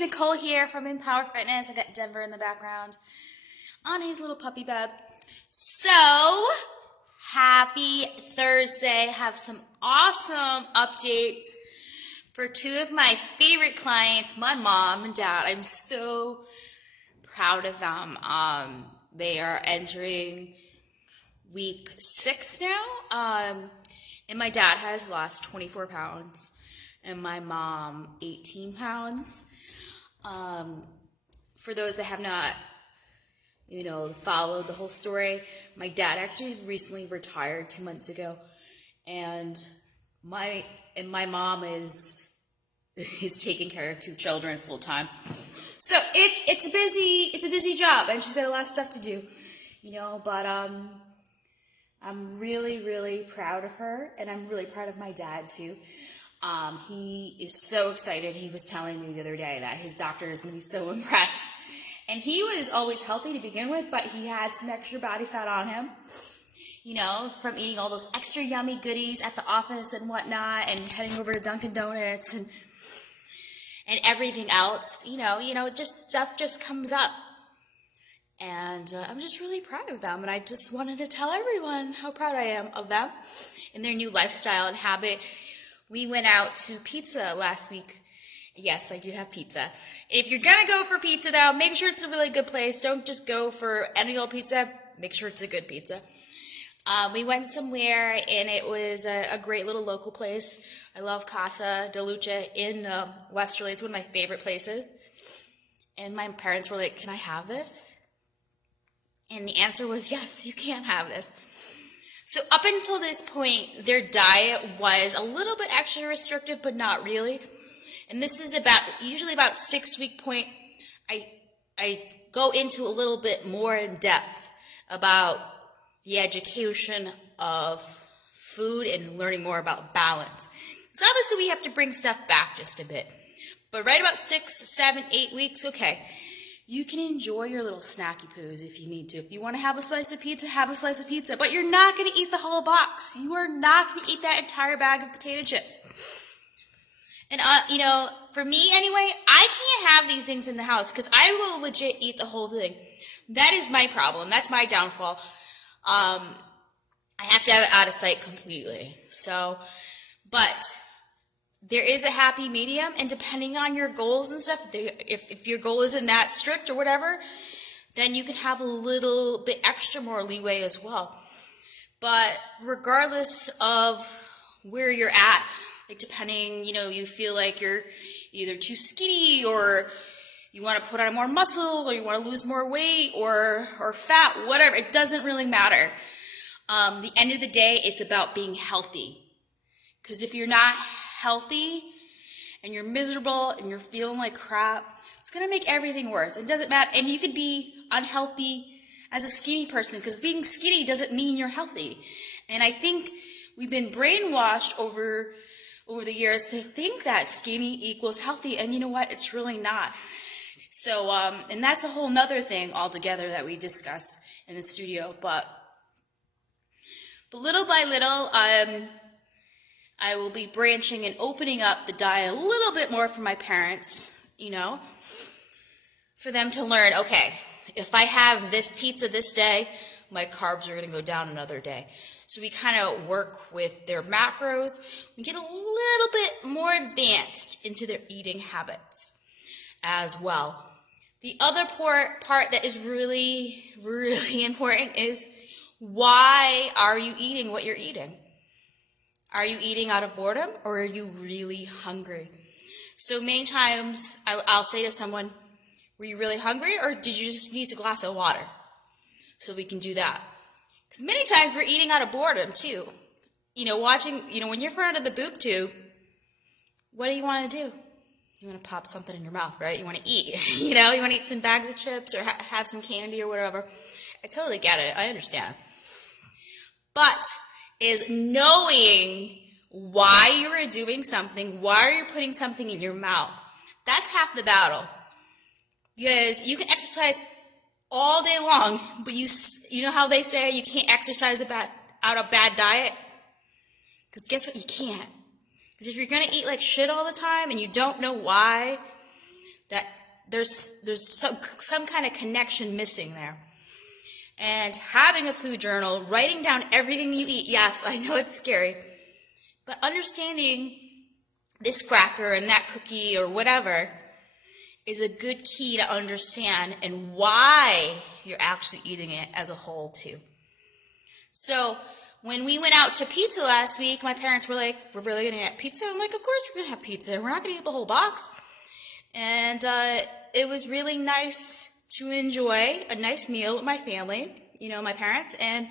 it's Nicole here from Empower Fitness. I got Denver in the background on his little puppy bed. So, happy Thursday. Have some awesome updates for two of my favorite clients, my mom and dad. I'm so proud of them. They are entering week 6 now. And my dad has lost 24 pounds. And my mom, 18 pounds. For those that have not, followed the whole story, my dad actually recently retired 2 months ago, and my mom is taking care of 2 children full time. So it's a busy job, and she's got a lot of stuff to do, But I'm really, really proud of her, and I'm really proud of my dad too. He is so excited. He was telling me the other day that his doctor is going to be so impressed. And he was always healthy to begin with, but he had some extra body fat on him, from eating all those extra yummy goodies at the office and whatnot, and heading over to Dunkin' Donuts and everything else. Just stuff just comes up. And I'm just really proud of them. And I just wanted to tell everyone how proud I am of them and their new lifestyle and habit. We went out to pizza last week. Yes, I do have pizza. If you're going to go for pizza, though, make sure it's a really good place. Don't just go for any old pizza. Make sure it's a good pizza. We went somewhere, and it was a great little local place. I love Casa de Luce in Westerly. It's one of my favorite places. And my parents were like, "Can I have this?" And the answer was, yes, you can have this. So up until this point, their diet was a little bit extra restrictive, but not really. And this is usually about 6-week point, I go into a little bit more in depth about the education of food and learning more about balance. So obviously we have to bring stuff back just a bit. But right about 6, 7, 8 weeks, okay, you can enjoy your little snacky poos if you need to. If you want to have a slice of pizza, have a slice of pizza. But you're not going to eat the whole box. You are not going to eat that entire bag of potato chips. And, for me anyway, I can't have these things in the house because I will legit eat the whole thing. That is my problem. That's my downfall. I have to have it out of sight completely. But there is a happy medium, and depending on your goals and stuff, if your goal isn't that strict or whatever, then you can have a little bit extra more leeway as well. But regardless of where you're at, like depending, you feel like you're either too skinny or you want to put on more muscle or you want to lose more weight or fat, whatever, it doesn't really matter. The end of the day, it's about being healthy. Because if you're not healthy and you're miserable and you're feeling like crap, it's going to make everything worse. It doesn't matter. And you could be unhealthy as a skinny person because being skinny doesn't mean you're healthy. And I think we've been brainwashed over the years to think that skinny equals healthy. And you know what? It's really not. So, and that's a whole nother thing altogether that we discuss in the studio. But little by little, I will be branching and opening up the diet a little bit more for my parents, for them to learn, okay, if I have this pizza this day, my carbs are going to go down another day. So we kind of work with their macros. We get a little bit more advanced into their eating habits as well. The other part that is really, really important is why are you eating what you're eating? Are you eating out of boredom or are you really hungry? So many times I'll say to someone, were you really hungry or did you just need a glass of water? So we can do that. Because many times we're eating out of boredom too. When you're in front of the boob tube, what do you want to do? You want to pop something in your mouth, right? You want to eat, you want to eat some bags of chips or have some candy or whatever. I totally get it. I understand. But is knowing why you are doing something, why you're putting something in your mouth. That's half the battle. Because you can exercise all day long, but you know how they say you can't exercise out of bad diet? Because guess what? You can't. Because if you're going to eat like shit all the time and you don't know why, that there's some kind of connection missing there. And having a food journal, writing down everything you eat, yes, I know it's scary, but understanding this cracker and that cookie or whatever is a good key to understand and why you're actually eating it as a whole too. So when we went out to pizza last week, my parents were like, we're really going to get pizza? I'm like, of course we're going to have pizza. We're not going to eat the whole box. And it was really nice to enjoy a nice meal with my family, my parents, and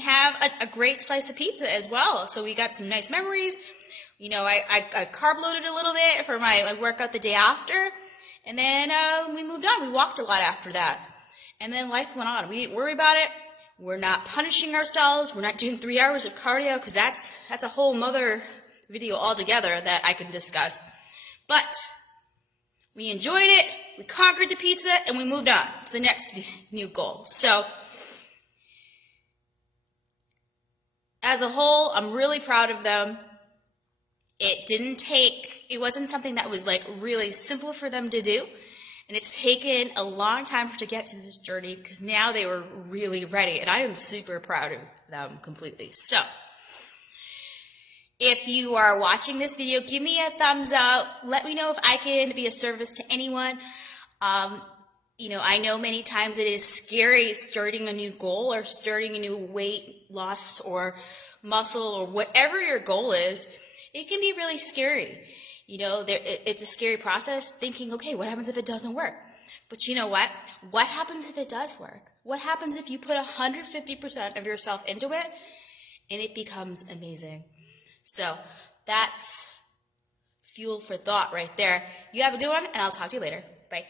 have a great slice of pizza as well. So we got some nice memories. I carb loaded a little bit for my workout the day after. And then we moved on. We walked a lot after that. And then life went on. We didn't worry about it. We're not punishing ourselves. We're not doing 3 hours of cardio, because that's a whole nother video altogether that I can discuss. But we enjoyed it, we conquered the pizza, and we moved on to the next new goal. So as a whole, I'm really proud of them. It wasn't something that was like really simple for them to do. And it's taken a long time to get to this journey, because now they were really ready. And I am super proud of them completely. So if you are watching this video, give me a thumbs up. Let me know if I can be a service to anyone. I know many times it is scary starting a new goal or starting a new weight loss or muscle or whatever your goal is. It can be really scary. It's a scary process thinking, okay, what happens if it doesn't work? But you know what? What happens if it does work? What happens if you put 150% of yourself into it and it becomes amazing? So that's fuel for thought right there. You have a good one, and I'll talk to you later. Bye.